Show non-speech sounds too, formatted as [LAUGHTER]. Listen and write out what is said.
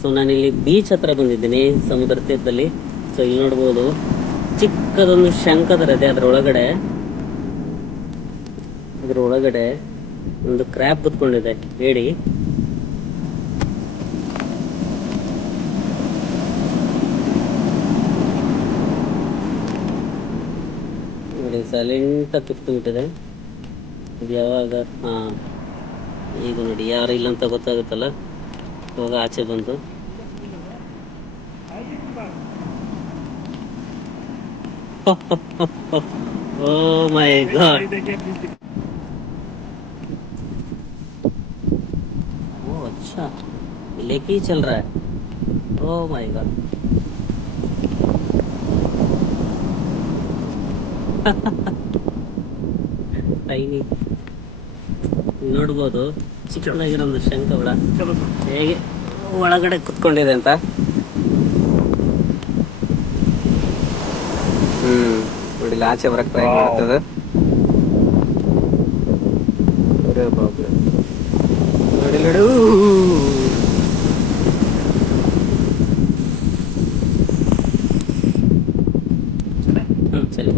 So ನಾನು ಇಲ್ಲಿ beach ಹತ್ರ ಬಂದಿದ್ದೀನಿ, ಸಮುದ್ರ ತೀರದಲ್ಲಿ. ಸೊ ಇಲ್ಲಿ ನೋಡ್ಬೋದು, ಚಿಕ್ಕದೊಂದು ಶಂಖ ಥರ ಇದೆ ಅದ್ರ ಒಳಗಡೆ ಒಂದು ಕ್ರಾಪ್ ಕುತ್ಕೊಂಡಿದೆ, ಹೇಳಿ. ನೋಡಿ ಸೈಲೆಂಟ್ ಆಗಿ ಬಿಟ್ಟಿದೆ. ಇದು ಯಾವಾಗ ಹಾ, ಈಗ ನೋಡಿ, ಯಾರು ಇಲ್ಲ ಅಂತ ಗೊತ್ತಾಗುತ್ತಲ್ಲ. ಇವಾಗ ಆಚೆ ಬಂತು [LAUGHS] ಓ ಮೈ ಗಾಡ್ ओ अच्छा लेके ही चल रहा है ओ माय गॉड ಟೈನಿ ನೋಡ್ಬೋದು. ಚಿಕ್ಕದಾಗಿರೋ ಒಂದು ಶಂಖ ಹುಳ. ಹೇಗೆ? ಒಳಗಡೆ ಕುತ್ಕೊಂಡಿದೆ ಅಂತ. ಹ್ಮ್ ನೋಡಿ ಆಚೆ ಬರಕ್ ಟ್ರೈ ಮಾಡ್ತದೆ. ನೋಡಿ. ನೋಡು ಸರಿ.